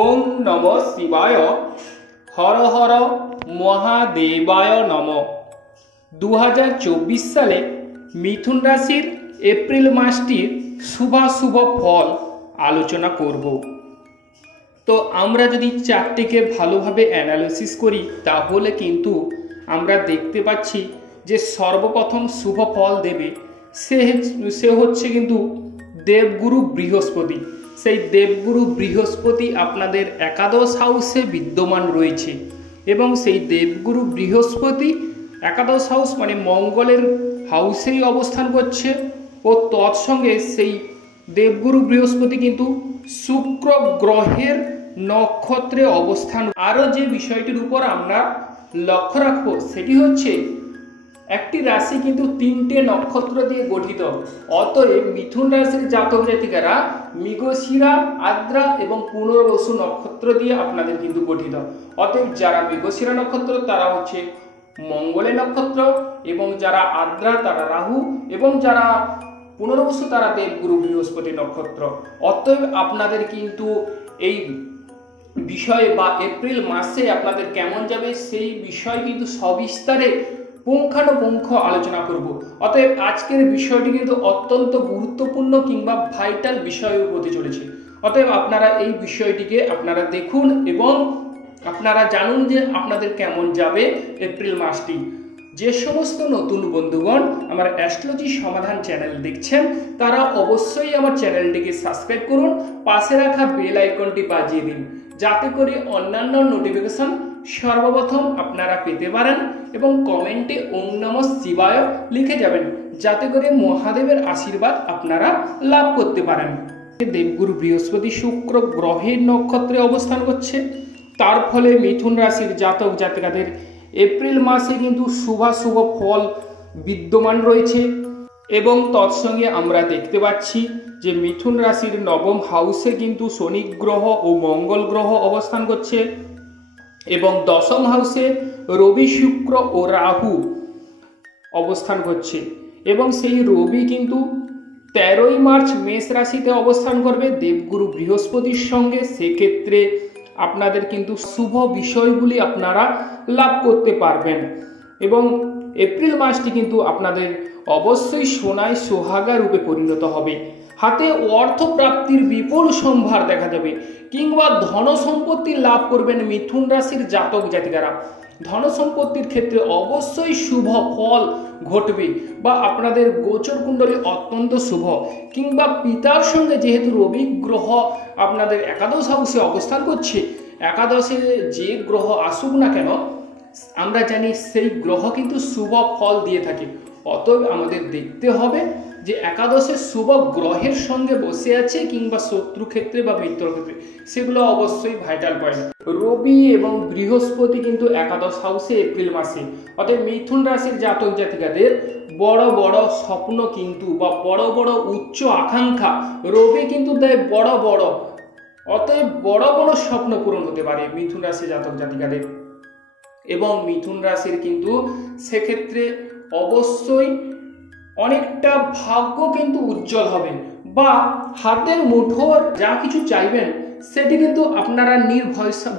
ওম নমঃ শিবায় হর হর মহাদেবায় নম। 2024 সালে মিথুন রাশির এপ্রিল মাসটির শুভ ফল আলোচনা করব। তো আমরা যদি চারটিকে ভালোভাবে অ্যানালিসিস করি তাহলে কিন্তু আমরা দেখতে পাচ্ছি যে সর্বপ্রথম শুভ ফল দেবে সে হচ্ছে কিন্তু দেবগুরু বৃহস্পতি। সেই দেবগুরু বৃহস্পতি আপনাদের একাদশ হাউসে বিদ্যমান রয়েছে এবং সেই দেবগুরু বৃহস্পতি একাদশ হাউস মানে মঙ্গলের হাউসেই অবস্থান করছে ও তৎসঙ্গে সেই দেবগুরু বৃহস্পতি কিন্তু শুক্র গ্রহের নক্ষত্রে অবস্থান। আরও যে বিষয়টির উপর আমরা লক্ষ্য রাখবো সেটি হচ্ছে একটি রাশি কিন্তু তিনটে নক্ষত্র দিয়ে গঠিত। অতএব মিথুন রাশির জাতক জাতিকারা মৃগশিরা, আদ্রা এবং পুনর্বসু নক্ষত্র দিয়ে আপনাদের কিন্তু গঠিত। অতএব যারা মৃগশিরা নক্ষত্র তারা হচ্ছে মঙ্গলের নক্ষত্র এবং যারা আদ্রা তারা রাহু এবং যারা পুনর্বসু তারা দেবগুরু বৃহস্পতি নক্ষত্র। অতএব আপনাদের কিন্তু এই বিষয়ে বা এপ্রিল মাসে আপনাদের কেমন যাবে সেই বিষয় কিন্তু সবিস্তারে পুঙ্খানুপুঙ্খ আলোচনা করব। অতএব আজকের বিষয়টি কিন্তু অত্যন্ত গুরুত্বপূর্ণ কিংবা ভাইটাল বিষয় হতে চলেছে। অতএব আপনারা এই বিষয়টিকে আপনারা দেখুন এবং আপনারা জানুন যে আপনাদের কেমন যাবে এপ্রিল মাসটি। যে সমস্ত নতুন বন্ধুগণ আমার অ্যাস্ট্রোলজি সমাধান চ্যানেল দেখছেন তারা অবশ্যই আমার চ্যানেলটিকে সাবস্ক্রাইব করুন, পাশে রাখা বেল আইকনটি বাজিয়ে দিন যাতে করে অন্যান্য নোটিফিকেশন সর্বপ্রথম আপনারা পেতে পারেন এবং কমেন্টে ওম নমঃ শিবায় লিখে যাবেন যাতে করে মহাদেবের আশীর্বাদ আপনারা লাভ করতে পারেন। দেবগুরু বৃহস্পতি শুক্র গ্রহের নক্ষত্রে অবস্থান করছে, তার ফলে মিথুন রাশির জাতক জাতিকাদের এপ্রিল মাসে কিন্তু শুভ ফল বিদ্যমান রয়েছে এবং তৎসঙ্গে আমরা দেখতে পাচ্ছি যে মিথুন রাশির নবম হাউসে কিন্তু শনি গ্রহ ও মঙ্গল গ্রহ অবস্থান করছে এবং দশম হাউসে রবি, শুক্র ও রাহু অবস্থান করছে এবং সেই রবি কিন্তু 13ই মার্চ মেষ রাশিতে অবস্থান করবে দেবগুরু বৃহস্পতির সঙ্গে। সেক্ষেত্রে আপনাদের কিন্তু শুভ বিষয়গুলি আপনারা লাভ করতে পারবেন এবং এপ্রিল মাসটি কিন্তু আপনাদের অবশ্যই সোনায় সোহাগা রূপে পরিণত হবে। হাতে অর্থ প্রাপ্তির বিপুল সম্ভার দেখা যাবে কিংবা ধন সম্পত্তি লাভ করবেন মিথুন রাশির জাতক জাতিকারা। ধন সম্পত্তির ক্ষেত্রে অবশ্যই শুভ ফল ঘটবে বা আপনাদের গোচর কুণ্ডলী অত্যন্ত শুভ কিংবা পিতার সঙ্গে যেহেতু রবি গ্রহ আপনাদের একাদশ হাউসে অবস্থান করছে, একাদশে যে গ্রহ আসুক না কেন আমরা জানি সেই গ্রহ কিন্তু শুভ ফল দিয়ে থাকে। অতএব আমাদের দেখতে হবে যে একাদশে শুভ গ্রহের সঙ্গে বসে আছে কিংবা শত্রু ক্ষেত্রে বা মিত্র ক্ষেত্রে, সেগুলো অবশ্যই ভাইটাল পয়েন্ট। রবি এবং বৃহস্পতি কিন্তু একাদশ হাউসে এপ্রিল মাসে। অতএব মিথুন রাশির জাতক জাতিকাদের বড় বড় স্বপ্ন কিন্তু বা বড় বড় উচ্চ আকাঙ্ক্ষা রবি কিন্তু দেয় বড় বড়। অতএব বড় বড় স্বপ্ন পূরণ হতে পারে মিথুন রাশির জাতক জাতিকাদের এবং মিথুন রাশির কিন্তু সেক্ষেত্রে অবশ্যই অনেকটা ভাগ্য কিন্তু উজ্জ্বল হবে বা হাতের মুঠোর যা কিছু চাইবেন সেটি কিন্তু আপনারা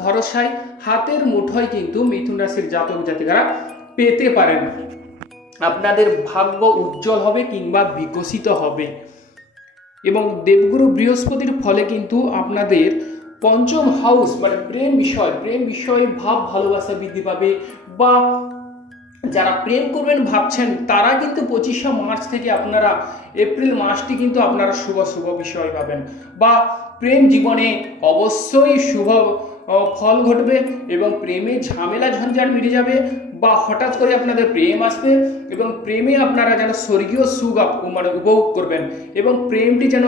ভরসায় হাতের মুঠোয় কিন্তু মিথুন রাশির জাতক জাতিকারা পেতে পারেন। আপনাদের ভাগ্য উজ্জ্বল হবে কিংবা বিকশিত হবে এবং দেবগুরু বৃহস্পতির ফলে কিন্তু আপনাদের পঞ্চম হাউস মানে প্রেম বিষয়ে ভাব ভালোবাসা বৃদ্ধি পাবে বা যারা প্রেম করবেন ভাবছেন তারা কিন্তু 25শে মার্চ থেকে আপনারা এপ্রিল মাসটি কিন্তু আপনারা শুভ বিষয় পাবেন বা প্রেম জীবনে অবশ্যই শুভ ফল ঘটবে এবং প্রেমে ঝামেলা ঝঞ্ঝাট মিটে যাবে বা হঠাৎ করে আপনাদের প্রেম আসবে এবং প্রেমে আপনারা যেন স্বর্গীয় সুখ মানে উপভোগ করবেন এবং প্রেমটি যেন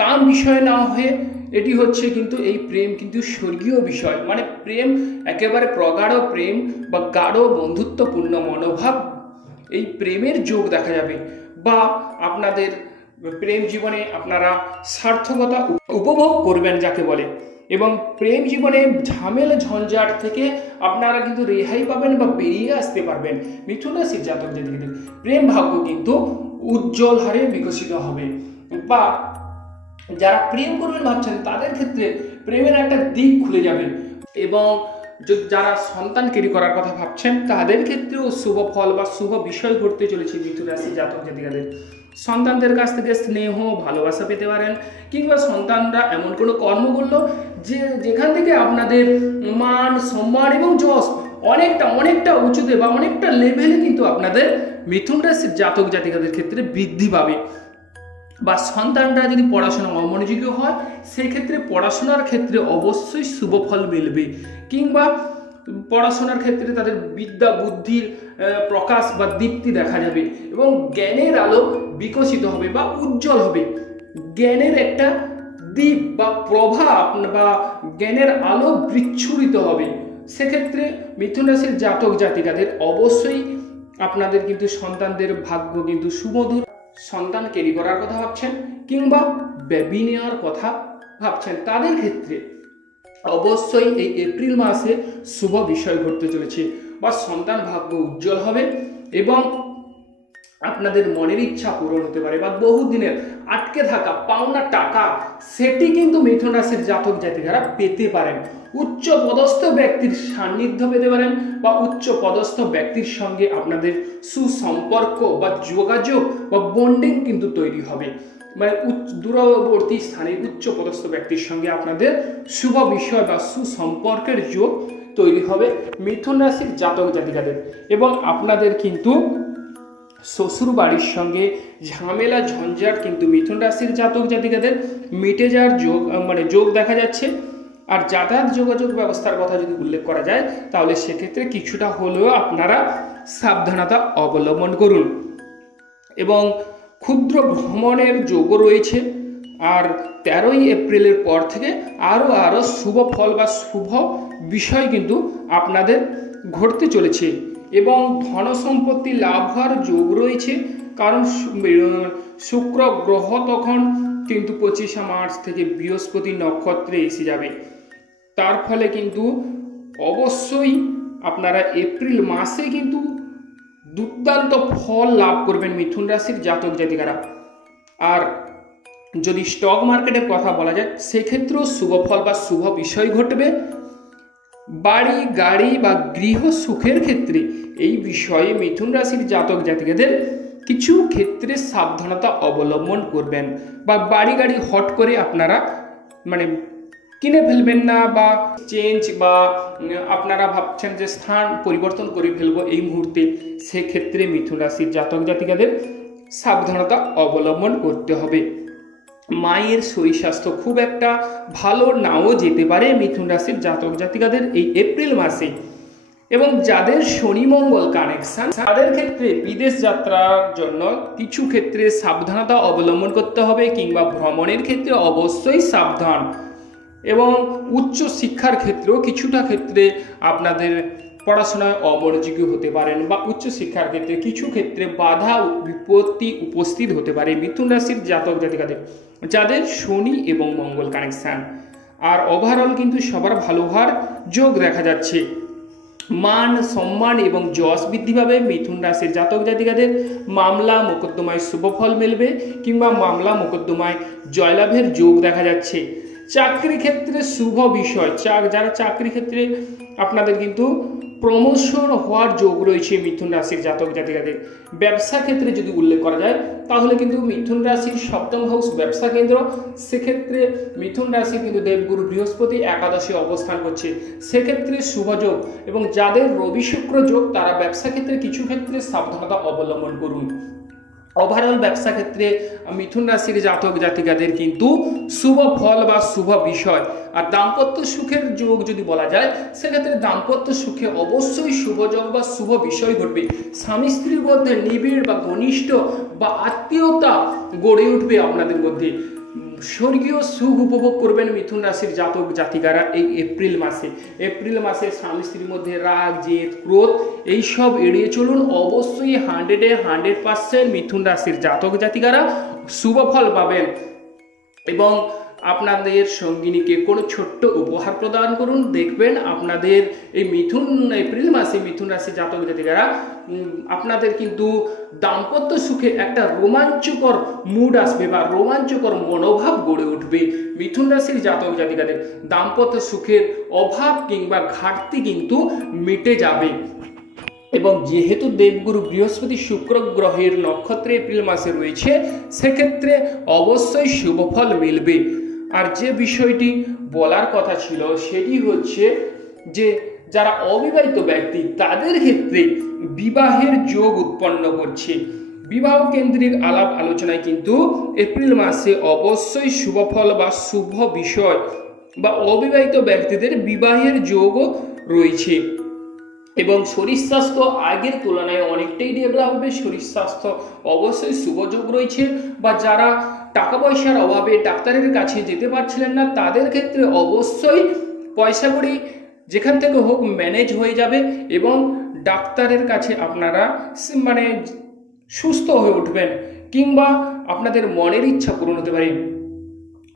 কাম বিষয় না হয়ে এটি হচ্ছে কিন্তু এই প্রেম কিন্তু স্বর্গীয় বিষয়, মানে প্রেম একেবারে প্রগাঢ় প্রেম বা গাঢ় বন্ধুত্বপূর্ণ মনোভাব এই প্রেমের যোগ দেখা যাবে বা আপনাদের প্রেম জীবনে আপনারা সার্থকতা উপভোগ করবেন যাকে বলে এবং প্রেম জীবনে ঝামেলা ঝঞ্ঝাট থেকে আপনারা কিন্তু রেহাই পাবেন বা বেরিয়ে আসতে পারবেন। মিথুন রাশির জাতক জাতিকাদের প্রেম ভাগ্য কিন্তু উজ্জ্বল হারে বিকশিত হবে বা যারা প্রেম করবেন ভাবছেন তাদের ক্ষেত্রে প্রেমের একটা দিক খুলে যাবে। এবং যারা সন্তান ক্যারি করার কথা ভাবছেন তাদের ক্ষেত্রেও শুভ ফল বা শুভ বিষয় ঘটতে চলেছে মিথুন রাশি জাতক জাতিকাদের। সন্তানদের কাছ থেকে স্নেহ ভালোবাসা পেতে পারেন, কিংবা সন্তানরা এমন কোনো কর্ম করলো যেখান থেকে আপনাদের মান সম্মান এবং যশ অনেকটা উঁচুতে বা অনেকটা লেভেলে কিন্তু আপনাদের মিথুন রাশির জাতক জাতিকাদের ক্ষেত্রে বৃদ্ধি পাবে। বা সন্তানরা যদি পড়াশোনা অমনোযোগী হয় সেক্ষেত্রে পড়াশোনার ক্ষেত্রে অবশ্যই শুভ ফল মিলবে, কিংবা পড়াশোনার ক্ষেত্রে তাদের বিদ্যা বুদ্ধির প্রকাশ বা দীপ্তি দেখা যাবে এবং জ্ঞানের আলো বিকশিত হবে বা উজ্জ্বল হবে। জ্ঞানের একটা দীপ বা প্রভাব বা জ্ঞানের আলো বিচ্ছুরিত হবে। সেক্ষেত্রে মিথুন রাশির জাতক জাতিকাদের অবশ্যই আপনাদের কিন্তু সন্তানদের ভাগ্য কিন্তু সুমধুর। সন্তান ক্যারি করার কথা ভাবছেন কিংবা বেবি নেওয়ার কথা ভাবছেন তাদের ক্ষেত্রে অবশ্যই এই এপ্রিল মাসে শুভ বিষয় ঘটতে চলেছে বা সন্তান ভাগ্য উজ্জ্বল হবে এবং আপনাদের মনের ইচ্ছা পূরণ হতে পারে বা বহুদিনের আটকে থাকা পাওনা টাকা সেটি কিন্তু মিথুন রাশির জাতক জাতিকারা পেতে পারেন। উচ্চ পদস্থ ব্যক্তির সান্নিধ্য পেতে পারেন বা উচ্চ পদস্থ ব্যক্তির সঙ্গে আপনাদের সুসম্পর্ক বা যোগাযোগ বা বন্ডিং কিন্তু তৈরি হবে। মানে দূরবর্তী স্থানে উচ্চ পদস্থ ব্যক্তির সঙ্গে আপনাদের শুভ বিষয় বা সুসম্পর্কের যোগ তৈরি হবে মিথুন রাশির জাতক জাতিকাদের। এবং আপনাদের কিন্তু শ্বশুর বাড়ির সঙ্গে ঝামেলা ঝঞ্ঝাট কিন্তু মিথুন রাশির জাতক জাতিকাদের মিটে যাওয়ার যোগ দেখা যাচ্ছে। আর যাতায়াত যোগাযোগ ব্যবস্থার কথা যদি উল্লেখ করা যায় তাহলে সেক্ষেত্রে কিছুটা হলেও আপনারা সাবধানতা অবলম্বন করুন। এবং ক্ষুদ্র ভ্রমণের যোগও রয়েছে। আর 13ই এপ্রিলের পর থেকে আরও শুভ ফল বা শুভ বিষয় কিন্তু আপনাদের ঘটতে চলেছে এবং ধন সম্পত্তি লাভ হওয়ার যোগ রয়েছে। কারণ শুক্র গ্রহ তখন কিন্তু 25শে মার্চ থেকে বৃহস্পতি নক্ষত্রে এসে যাবে। তার ফলে কিন্তু অবশ্যই আপনারা এপ্রিল মাসে কিন্তু দুর্দান্ত ফল লাভ করবেন মিথুন রাশির জাতক জাতিকারা। আর যদি স্টক মার্কেটের কথা বলা যায় সেক্ষেত্রেও শুভ ফল বা শুভ বিষয় ঘটবে। বাড়ি গাড়ি বা গৃহ সুখের ক্ষেত্রে এই বিষয়ে মিথুন রাশির জাতক জাতিকাদের কিছু ক্ষেত্রে সাবধানতা অবলম্বন করবেন বা বাড়ি গাড়ি হট করে আপনারা কিনে ফেলবেন না বা চেঞ্জ বা আপনারা ভাবছেন যে স্থান পরিবর্তন করে ফেলবো এই মুহূর্তে, সেক্ষেত্রে মিথুন রাশির জাতক জাতিকাদের সাবধানতা অবলম্বন করতে হবে। মায়ের শরীর স্বাস্থ্য খুব একটা ভালো নাও যেতে পারে মিথুন রাশির জাতক জাতিকাদের এই এপ্রিল মাসে। এবং যাদের শনি মঙ্গল কানেকশন তাদের ক্ষেত্রে বিদেশ যাত্রার জন্য কিছু ক্ষেত্রে সাবধানতা অবলম্বন করতে হবে, কিংবা ভ্রমণের ক্ষেত্রে অবশ্যই সাবধান। এবং উচ্চ শিক্ষার ক্ষেত্রেও কিছুটা ক্ষেত্রে আপনাদের পড়াশোনায় অমনোযোগী হতে পারেন বা উচ্চ শিক্ষার ক্ষেত্রে কিছু ক্ষেত্রে বাধা বিপত্তি উপস্থিত হতে পারে মিথুন রাশির জাতক জাতিকাদের যাদের শনি এবং মঙ্গল কানেকশন। আর ওভারঅল কিন্তু সবার ভালো হওয়ার যোগ দেখা যাচ্ছে। মান সম্মান এবং যশ বৃদ্ধি পাবে মিথুন রাশির জাতক জাতিকাদের। মামলা মোকদ্দমায় শুভ ফল মিলবে কিংবা মামলা মোকদ্দমায় জয়লাভের যোগ দেখা যাচ্ছে। চাকরি ক্ষেত্রে শুভ বিষয়, যারা চাকরি ক্ষেত্রে আপনাদের কিন্তু প্রমোশন হওয়ার যোগ রয়েছে মিথুন রাশির জাতক জাতিকাদের। ব্যবসা ক্ষেত্রে যদি উল্লেখ করা যায় তাহলে কিন্তু মিথুন রাশির সপ্তম হাউস ব্যবসা কেন্দ্র, সেক্ষেত্রে মিথুন রাশি কিন্তু দেবগুরু বৃহস্পতি একাদশে অবস্থান করছে, সেক্ষেত্রে শুভযোগ। এবং যাদের রবি শুক্র যোগ তারা ব্যবসা ক্ষেত্রে কিছু ক্ষেত্রে সাবধানতা অবলম্বন করুন। ওভারঅল ব্যবসা ক্ষেত্রে মিথুন রাশির জাতক জাতিকাদের কিন্তু শুভ ফল বা শুভ বিষয়। আর দাম্পত্য সুখের যোগ যদি বলা যায় সেক্ষেত্রে দাম্পত্য সুখে অবশ্যই শুভযোগ বা শুভ বিষয় ঘটবে। স্বামী স্ত্রীর মধ্যে নিবিড় বা ঘনিষ্ঠ বা আত্মীয়তা গড়ে উঠবে আপনাদের মধ্যে। স্বর্গীয় সুখ উপভোগ করবেন মিথুন রাশির জাতক জাতিকারা এই এপ্রিল মাসে। এপ্রিল মাসে স্বামী স্ত্রীর মধ্যে রাগ জেদ ক্রোধ এইসব এড়িয়ে চলুন। অবশ্যই 100% মিথুন রাশির জাতক জাতিকারা শুভ ফল পাবেন। এবং আপনাদের সঙ্গিনীকে কোনো ছোট্ট উপহার প্রদান করুন, দেখবেন আপনাদের এই এপ্রিল মাসে মিথুন রাশি জাতক জাতিকারা আপনাদের কিন্তু দাম্পত্য সুখে একটা রোমাঞ্চকর মুড আসবে বা রোমাঞ্চকর মনোভাব গড়ে উঠবে। মিথুন রাশির জাতক জাতিকাদের দাম্পত্য সুখের অভাব কিংবা ঘাটতি কিন্তু মিটে যাবে। এবং যেহেতু দেবগুরু বৃহস্পতি শুক্র গ্রহের নক্ষত্রে এপ্রিল মাসে রয়েছে, সেক্ষেত্রে অবশ্যই শুভফল মিলবে। আর যে বিষয়টি বলার কথা ছিল সেটি হচ্ছে যে যারা অবিবাহিত ব্যক্তি তাদের ক্ষেত্রে বিবাহের যোগ উৎপন্ন করছে। বিবাহ কেন্দ্রিক আলাপ আলোচনায় কিন্তু এপ্রিল মাসে অবশ্যই শুভফল বা শুভ বিষয় বা অবিবাহিত ব্যক্তিদের বিবাহের যোগও রয়েছে। এবং শরীর স্বাস্থ্য আগের তুলনায় অনেকটাই ডেভেলপ হবে। শরীর স্বাস্থ্য অবশ্যই শুভযোগ রয়েছে। বা যারা টাকা পয়সার অভাবে ডাক্তারের কাছে যেতে পারছিলেন না, তাদের ক্ষেত্রে অবশ্যই পয়সা কড়ি যেখান থেকে হোক ম্যানেজ হয়ে যাবে এবং ডাক্তারের কাছে আপনারা মানে সুস্থ হয়ে উঠবেন কিংবা আপনাদের মনের ইচ্ছা পূরণ হতে পারে।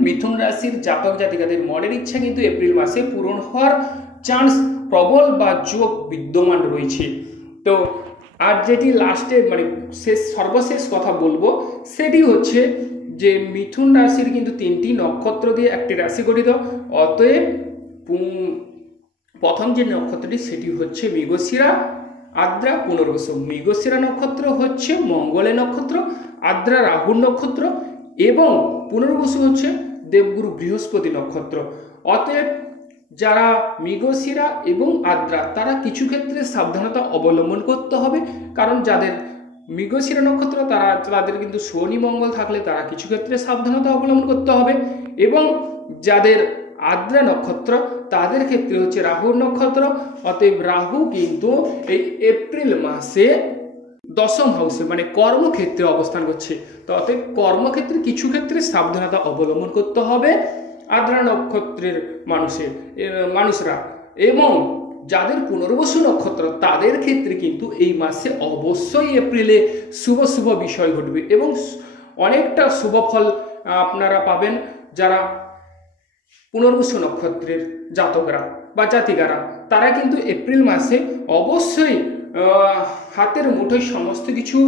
মিথুন রাশির জাতক জাতিকাদের মনের ইচ্ছা কিন্তু এপ্রিল মাসে পূরণ হওয়ার চান্স প্রবল বা যোগ বিদ্যমান রয়েছে। তো আর যেটি লাস্টে মানে সর্বশেষ কথা বলবো সেটি হচ্ছে যে মিথুন রাশির কিন্তু 3টি নক্ষত্র দিয়ে একটি রাশি গঠিত। অতএব প্রথম যে নক্ষত্রটি সেটি হচ্ছে মৃগশিরা, আদ্রা, পুনর্বসু। মৃগশিরা নক্ষত্র হচ্ছে মঙ্গলের নক্ষত্র, আদ্রা রাহুর নক্ষত্র এবং পুনর্বসু হচ্ছে দেবগুরু বৃহস্পতি নক্ষত্র। অতএব যারা মৃগশিরা এবং আদ্রা তারা কিছু ক্ষেত্রে সাবধানতা অবলম্বন করতে হবে, কারণ যাদের মৃগশিরা নক্ষত্র তাদের কিন্তু শনি মঙ্গল থাকলে তারা কিছু ক্ষেত্রে সাবধানতা অবলম্বন করতে হবে। এবং যাদের আদ্রা নক্ষত্র তাদের ক্ষেত্রে হচ্ছে রাহুর নক্ষত্র। অতএব রাহু কিন্তু এই এপ্রিল মাসে দশম হাউসে মানে কর্মক্ষেত্রে অবস্থান করছে। তো অতএব কর্মক্ষেত্রে কিছু ক্ষেত্রে সাবধানতা অবলম্বন করতে হবে আদ্রা নক্ষত্রের মানুষরা। এবং যাদের পুনর্বসু নক্ষত্র তাদের ক্ষেত্রে কিন্তু এই মাসে অবশ্যই এপ্রিলে শুভ শুভ বিষয় ঘটবে এবং অনেকটা শুভ ফল আপনারা পাবেন। যারা পুনর্বসু নক্ষত্রের জাতকরা বা জাতিকারা তারা কিন্তু এপ্রিল মাসে অবশ্যই হাতের মুঠোয় সমস্ত কিছু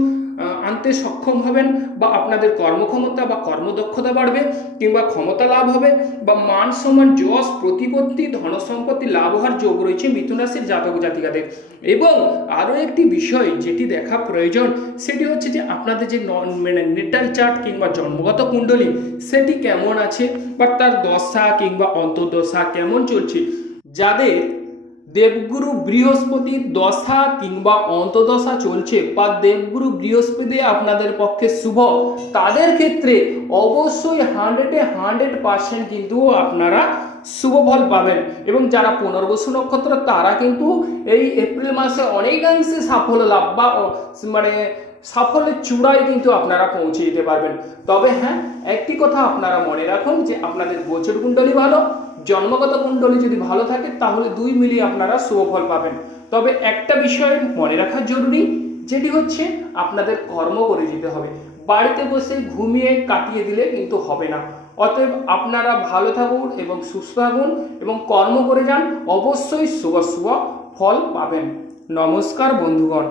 আনতে সক্ষম হবেন বা আপনাদের কর্মক্ষমতা বা কর্মদক্ষতা বাড়বে কিংবা ক্ষমতা লাভ হবে বা মান সম্মান যশ প্রতিপত্তি ধন সম্পত্তি লাভ হওয়ার যোগ রয়েছে মিথুন রাশির জাতক জাতিকাদের। এবং আরও একটি বিষয় যেটি দেখা প্রয়োজন সেটি হচ্ছে যে আপনাদের যে নেটাল চার্ট কিংবা জন্মগত কুণ্ডলী সেটি কেমন আছে বা তার দশা কিংবা অন্তর্দশা কেমন চলছে। যাদের দেবগুরু বৃহস্পতির দশা কিংবা অন্তর্দশা চলছে বা দেবগুরু বৃহস্পতি আপনাদের পক্ষে শুভ, তাদের ক্ষেত্রে অবশ্যই 100% কিন্তু আপনারা শুভ ফল পাবেন। এবং যারা পুনর্বসু নক্ষত্র তারা কিন্তু এই এপ্রিল মাসে অনেকাংশে সাফল্য লাভ বা মানে সাফল্যের চূড়ায় কিন্তু আপনারা পৌঁছে যেতে পারবেন। তবে হ্যাঁ, একটি কথা আপনারা মনে রাখুন যে আপনাদের গোচর কুণ্ডলী ভালো, জন্মগত কুণ্ডলী যদি ভালো থাকে তাহলে দুই মিলিয়ে আপনারা শুভ ফল পাবেন। তবে একটা বিষয় মনে রাখা জরুরি, যেটি হচ্ছে আপনাদের কর্ম করে যেতে হবে। বাড়িতে বসে ঘুমিয়ে কাটিয়ে দিলে কিন্তু হবে না। অতএব আপনারা ভালো থাকুন এবং সুস্থ থাকুন এবং কর্ম করে যান, অবশ্যই শুভ শুভ ফল পাবেন। নমস্কার বন্ধুগণ।